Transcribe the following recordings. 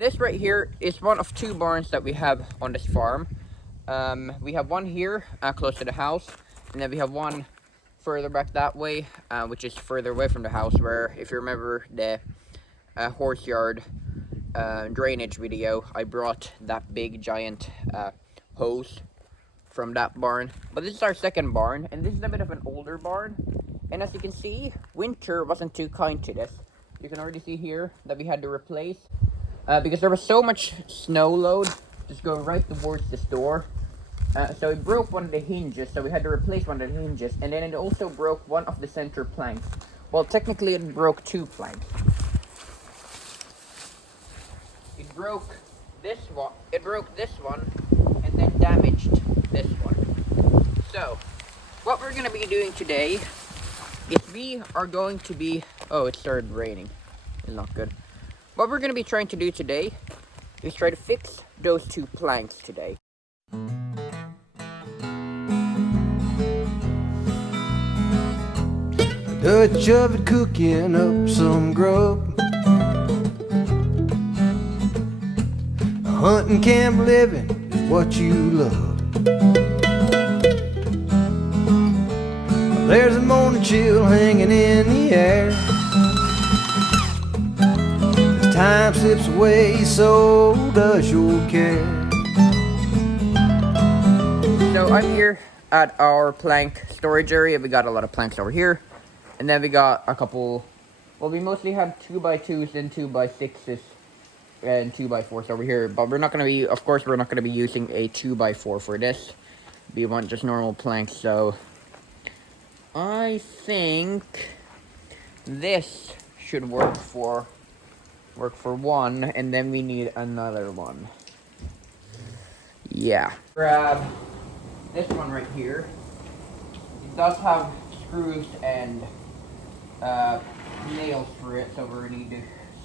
This right here is one of two barns that we have on this farm. We have one here close to the house, and then we have one further back that way, which is further away from the house, where, if you remember the horse yard drainage video, I brought that big giant hose from that barn. But this is our second barn, and this is a bit of an older barn, and as you can see, winter wasn't too kind to this. You can already see here that we had to replace because there was so much snow load just going right towards this door. So it broke one of the hinges, so we had to replace one of the hinges, and then it also broke one of the center planks. Well, technically it broke two planks. It broke this one, and then damaged this one. So, what we're gonna be doing today is we are going to be... Oh, it started raining. It's not good. What we're gonna be trying to do today is try to fix those two planks today. Dutch oven cooking up some grub, hunting camp living is what you love. There's a morning chill hanging in the air. As time slips away, so does your care. So I'm here at our plank storage area. We got a lot of planks over here. And then we got a couple, well, we mostly have 2x2s and 2x6s and 2x4s over here. But we're not going to be, of course, we're not going to be using a 2x4 for this. We want just normal planks. So I think this should work for one, and then we need another one. Yeah. Grab this one right here. It does have screws and nails for it, so we need to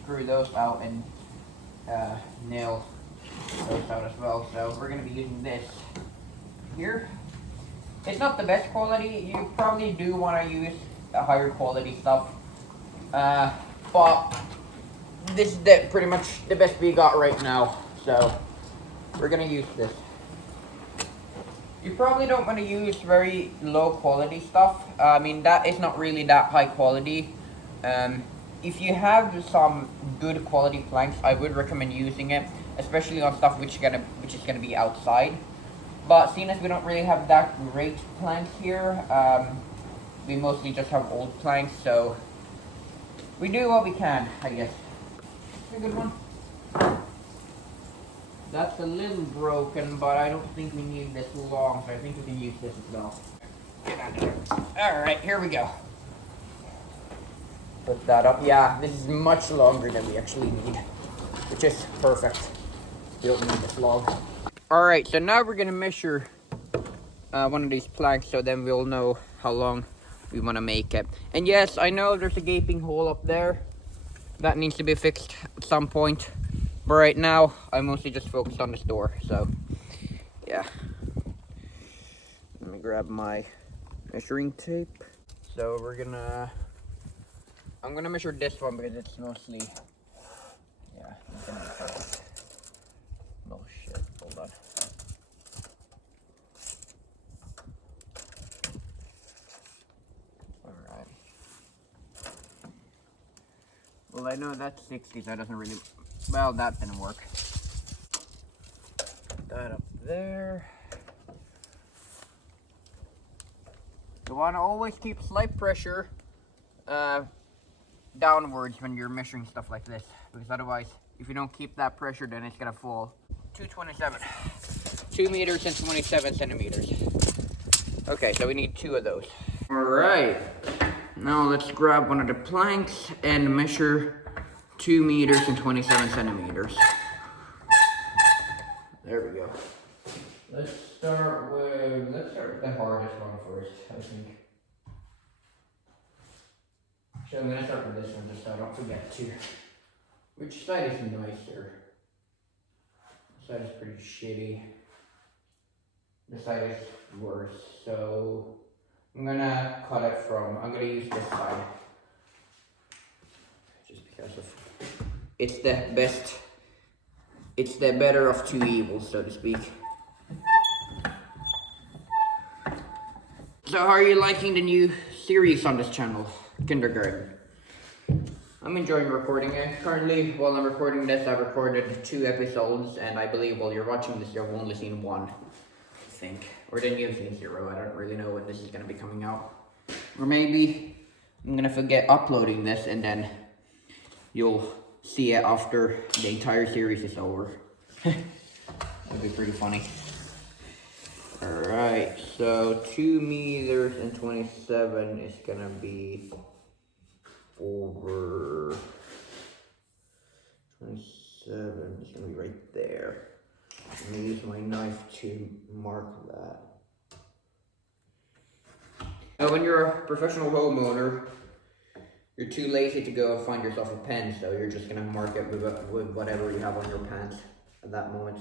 screw those out and nail those out as well. So we're going to be using this here. It's not the best quality. You probably do want to use a higher quality stuff, but this is pretty much the best we got right now, so we're going to use this. You probably don't want to use very low quality stuff. I mean, that is not really that high quality. If you have some good quality planks, I would recommend using it, especially on stuff which is gonna be outside. But seeing as we don't really have that great planks here, we mostly just have old planks, so we do what we can, I guess. It's a good one. That's a little broken, but I don't think we need this long, so I think we can use this as well. Get out of there. Alright, here we go. Put that up. Yeah, this is much longer than we actually need, which is perfect. We don't need this long. Alright, so now we're gonna measure one of these planks, so then we'll know how long we want to make it. And yes, I know there's a gaping hole up there that needs to be fixed at some point. But right now, I'm mostly just focused on this door, so yeah. Let me grab my measuring tape. So I'm gonna measure this one because it's mostly, yeah, it's gonna be perfect. Oh shit, hold on. Alright. Well, I know that's 60, so that doesn't really, well, that didn't work. Put that up there. You want to always keep slight pressure downwards when you're measuring stuff like this, because otherwise, if you don't keep that pressure, then it's gonna fall. 227. 2 meters and 27 centimeters. Okay, so we need 2 of those. Alright, now let's grab one of the planks and measure 2 meters and 27 centimeters. There we go. Let's start with the hardest one first, I think. So I'm gonna start with this one just so I don't forget to. Which side is nicer? This side is pretty shitty. This side is worse, so I'm gonna cut it from, I'm gonna use this side. Just because of, it's the best it's the better of two evils, so to speak. So how are you liking the new series on this channel, Kindergarten? I'm enjoying recording it. Currently, while I'm recording this, I've recorded 2 episodes, and I believe while you're watching this, you've only seen 1, I think. Or then you've seen 0, I don't really know when this is going to be coming out. Or maybe I'm going to forget uploading this, and then you'll see it after the entire series is over. That'd be pretty funny. Alright, so 2 meters and 27 is gonna be over 27, it's gonna be right there. I'm gonna use my knife to mark that. Now when you're a professional homeowner, you're too lazy to go and find yourself a pen, so you're just gonna mark it with whatever you have on your pants at that moment.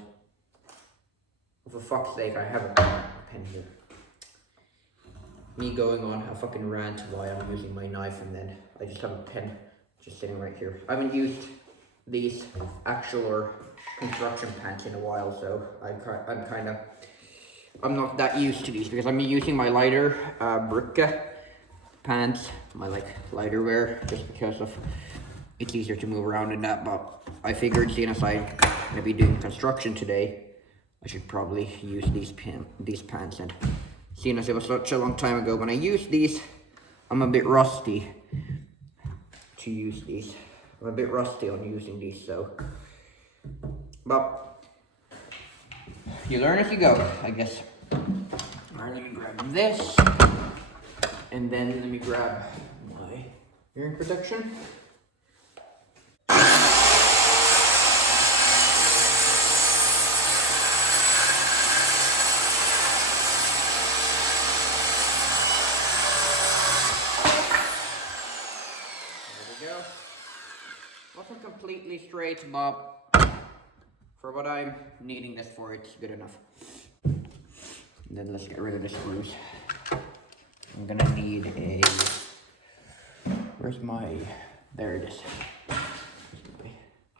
For fuck's sake, I have a pen here. Me going on a fucking rant why I'm using my knife, and then I just have a pen just sitting right here. I haven't used these actual or construction pants in a while, so I'm not that used to these because I'm using my lighter Brücke pants, my like lighter wear, just because of it's easier to move around in that. But I figured, seeing as I'm gonna be doing construction today, I should probably use these pants, and seeing as it was such a long time ago when I used these, I'm a bit rusty to use these. I'm a bit rusty on using these, so. But you learn as you go, I guess. Alright, let me grab this, and then let me grab my hearing protection. Wasn't completely straight, but for what I'm needing this for, it's good enough. And then let's get rid of the screws. I'm gonna need a, where's my, there it is. My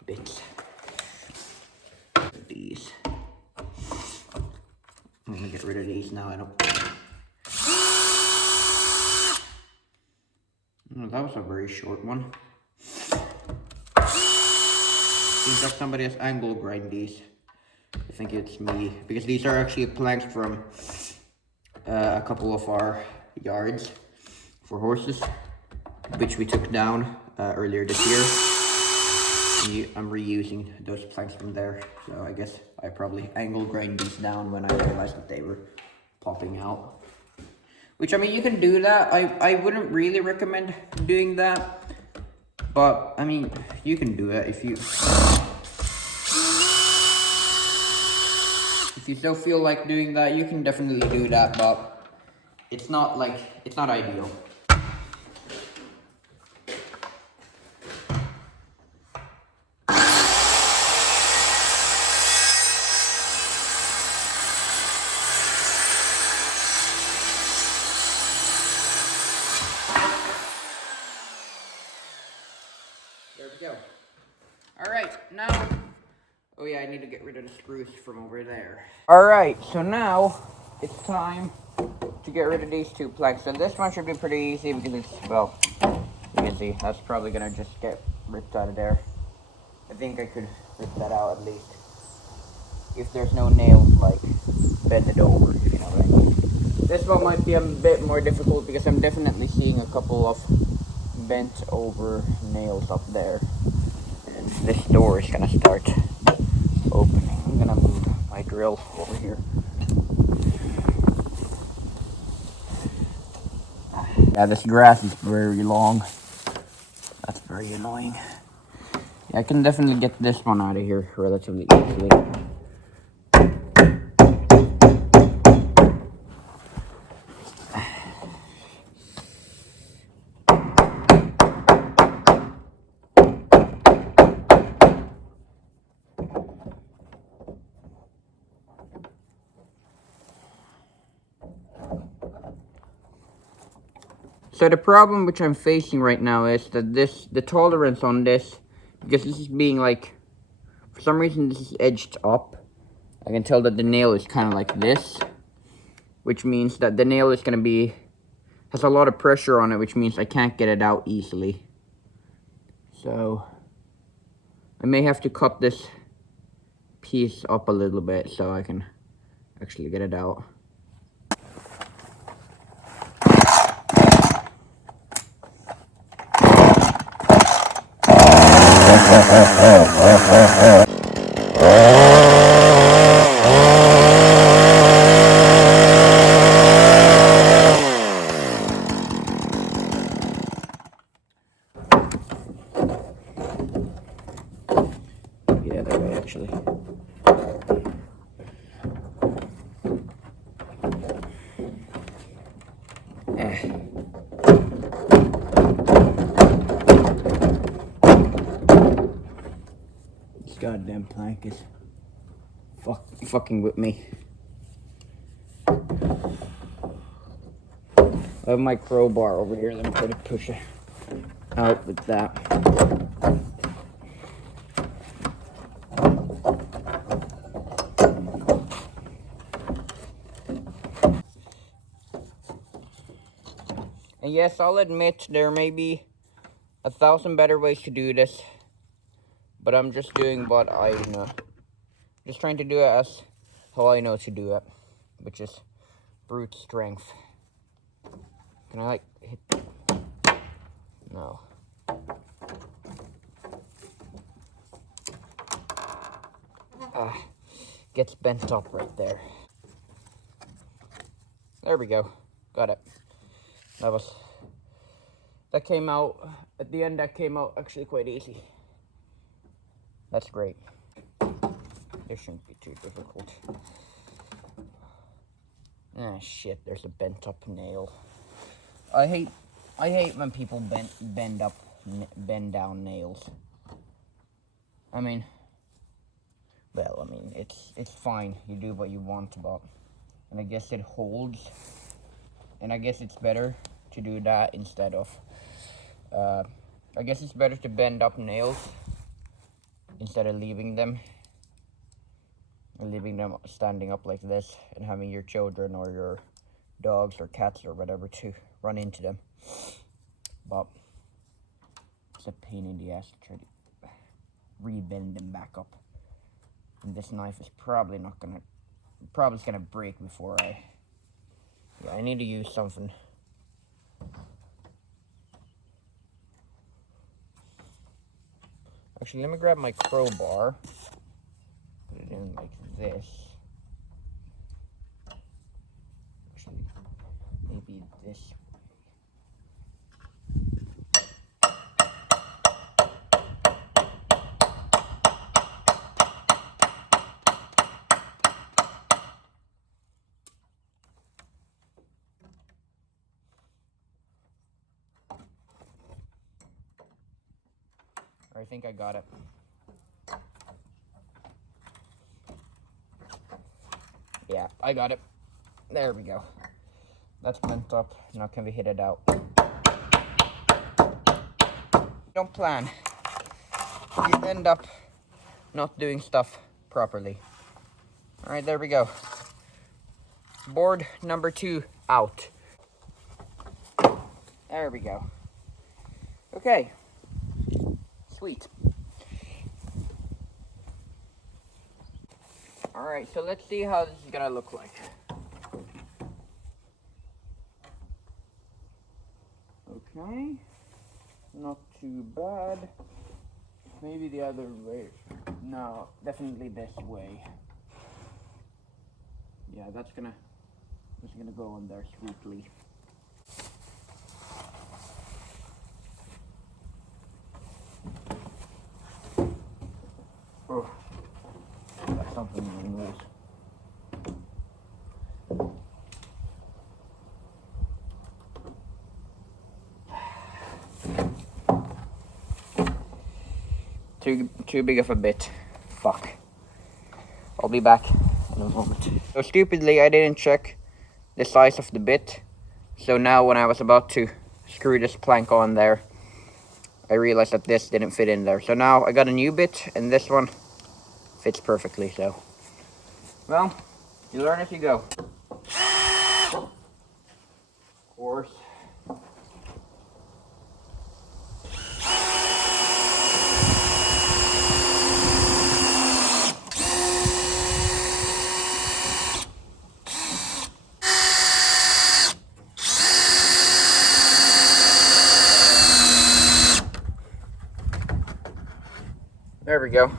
bits. These. I'm gonna get rid of these now. Oh, that was a very short one. Seems like somebody has angle grind these. I think it's me, because these are actually planks from a couple of our yards for horses, which we took down earlier this year. I'm reusing those planks from there, so I guess I probably angle grind these down when I realized that they were popping out. Which, I mean, you can do that. I wouldn't really recommend doing that, but I mean, you can do it if you still feel like doing that. You can definitely do that, but it's not ideal. There we go. Alright, now, oh yeah, I need to get rid of the screws from over there. Alright, so now it's time to get rid of these 2 planks. So this one should be pretty easy because it's, well, you can see, that's probably gonna just get ripped out of there. I think I could rip that out at least. If there's no nails, like, bend it over, if you know what I mean. This one might be a bit more difficult because I'm definitely seeing a couple of bent over nails up there. And this door is gonna start opening. I'm gonna move my drill over here. Yeah, this grass is very long. That's very annoying. Yeah, I can definitely get this one out of here relatively easily. So the problem which I'm facing right now is that the tolerance on this, because this is being like For some reason this is edged up. I can tell that the nail is kind of like this, which means that the nail is going to has a lot of pressure on it, which means I can't get it out easily. So I may have to cut this piece up a little bit so I can actually get it out. Yeah, that way actually. This goddamn plank is fucking with me. I have my crowbar over here. Let me try to push it out with that. And yes, I'll admit there may be 1,000 better ways to do this, but I'm just doing what I know. Just trying to do it as how I know to do it, which is brute strength. Can I like hit? No. Gets bent up right there. There we go. Got it. That came out, at the end that came out actually quite easy. That's great. This shouldn't be too difficult. Ah shit, there's a bent up nail. I hate when people bend down nails. I mean, it's fine. You do what you want, but, and I guess it holds. And I guess it's better to do that instead of, I guess it's better to bend up nails instead of leaving them standing up like this and having your children or your dogs or cats or whatever to run into them. But it's a pain in the ass to try to re-bend them back up. And this knife is probably gonna break before I need to use something. Actually, let me grab my crowbar. Put it in like this. Actually, maybe this. I think I got it. Yeah, I got it. There we go. That's bent up. Now can we hit it out? Don't plan. You end up not doing stuff properly. Alright, there we go. Board number 2 out. There we go. Okay. Sweet. Alright, so let's see how this is gonna look like. Okay. Not too bad. Maybe the other way. No, definitely this way. Yeah, that's gonna go in there sweetly. Oh, that's something in the nose. Too big of a bit. Fuck. I'll be back in a moment. So stupidly, I didn't check the size of the bit. So now when I was about to screw this plank on there, I realized that this didn't fit in there. So now I got a new bit, and this one fits perfectly. So, well, you learn as you go. Of course. There we go.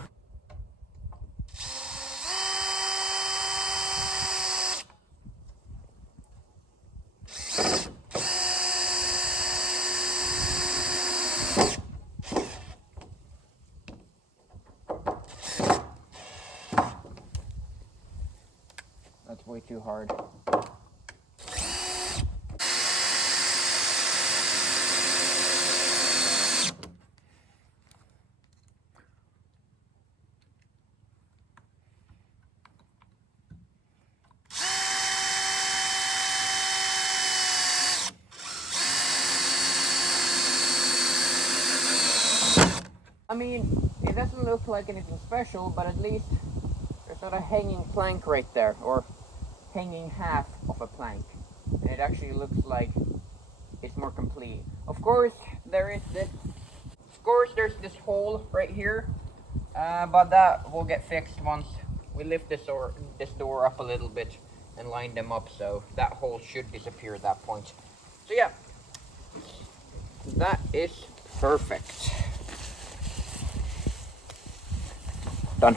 That's way too hard. I mean, it doesn't look like anything special, but at least there's not a hanging plank right there, or hanging half of a plank. And it actually looks like it's more complete. Of course, there's this hole right here, but that will get fixed once we lift this door up a little bit and line them up, so that hole should disappear at that point. So yeah, that is perfect. Done.